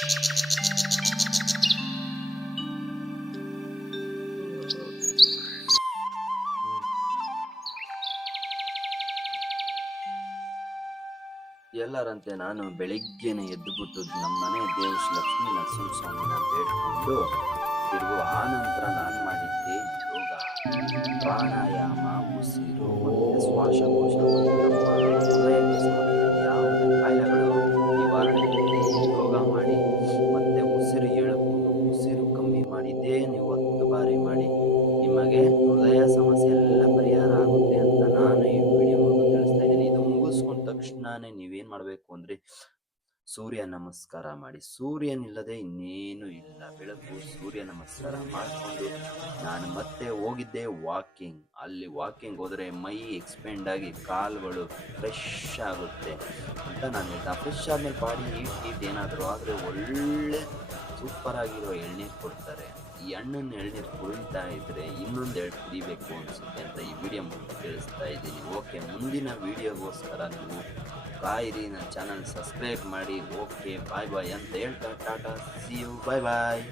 ಎಲ್ಲರಂತೆ ನಾನು ಬೆಳಿಗ್ಗೆನೆ ಎದ್ದುಬಿಟ್ಟು ನಮ್ಮನೆ ದೇವ ಲಕ್ಷ್ಮೀ ನರಸಿಂಹಸ್ವಾಮಿನ ಬೇಡ್ಕೊಂಡು ತಿರುಗು ಆನಂತರ ನಾನು ಮಾಡಿದ್ದೆ ಯೋಗ, ಪ್ರಾಣಾಯಾಮ, ಉಸಿರು ಮತ್ತು ಶ್ವಾಸಕೋಶ ಮತ್ತು ನಮ್ಮ ಹೃದಯಕ್ಕೆ ಸಂಬಂಧಿಸಿದ ಯಾವುದೇ ಕಾಯಿಲೆಗಳು ನಿವಾರಣೆ ಯೋಗ ಮಾಡಿ ಮತ್ತೆ ಉಸಿರು ಎಳ್ಕೊಂಡು ಉಸಿರು ಕಮ್ಮಿ ಮಾಡಿದ್ದೇ ನೀವು 10 ಬಾರಿ ಮಾಡಿ ನಿಮಗೆ ಹೃದಯ ಸಮಸ್ಯೆ ಎಲ್ಲ ಪರಿಹಾರ ಆಗುತ್ತೆ ಅಂತ ನಾನು ಈ ವಿಡಿಯೋ ಮೂಲಕ ತಿಳಿಸ್ತಾ ಇದ್ದೀನಿ. ಇದು ಮುಗಿಸ್ಕೊಂಡ ತಕ್ಷಣನೇ ನೀವೇನ್ ಮಾಡ್ಬೇಕು ಅಂದ್ರೆ ಸೂರ್ಯ ನಮಸ್ಕಾರ ಮಾಡಿ. ಸೂರ್ಯನಿಲ್ಲದೆ ಇನ್ನೇನು ಇಲ್ಲ. ಬೆಳಕು ಸೂರ್ಯ ನಮಸ್ಕಾರ ಮಾಡಿಕೊಂಡು ನಾನು ಮತ್ತೆ ಹೋಗಿದ್ದೆ ವಾಕಿಂಗ್. ಅಲ್ಲಿ ವಾಕಿಂಗ್ ಹೋದರೆ ಮೈ ಎಕ್ಸ್ಪೆಂಡ್ ಆಗಿ ಕಾಲುಗಳು ಫ್ರೆಶ್ ಆಗುತ್ತೆ ಅಂತ ನಾನು ಹೇಳ್ತಾ, ಫ್ರೆಶ್ ಆದ್ಮೇಲೆ ಬಾಡಿ ಹೀಟ್ ಏನಾದರೂ ಆದರೆ ಒಳ್ಳೆ ಸೂಪರ್ ಆಗಿರೋ ಎಳ್ನೀರು ಕೊಡ್ತಾರೆ. ಈ ಹಣ್ಣಿನ ಎಳ್ನೀರು ಕುಡಿತಾ ಇದ್ರೆ ಇನ್ನೊಂದು ಎಳ್ಳು ಕುಡಿಬೇಕು ಅನಿಸುತ್ತೆ ಅಂತ ಈ ವಿಡಿಯೋ ಮೂಲಕ ತಿಳಿಸ್ತಾ ಇದ್ದೀನಿ. ಓಕೆ, ಮುಂದಿನ ವಿಡಿಯೋಗೋಸ್ಕರ ನೀವು ಕಾಯಿರಿ, ನನ್ನ ಚಾನಲ್ ಸಬ್ಸ್ಕ್ರೈಬ್ ಮಾಡಿ. ಓಕೆ, ಬಾಯ್ ಬಾಯ್ ಅಂತ ಹೇಳ್ತಾ ಟಾಟಾ, ಸಿ ಯು, ಬಾಯ್ ಬಾಯ್.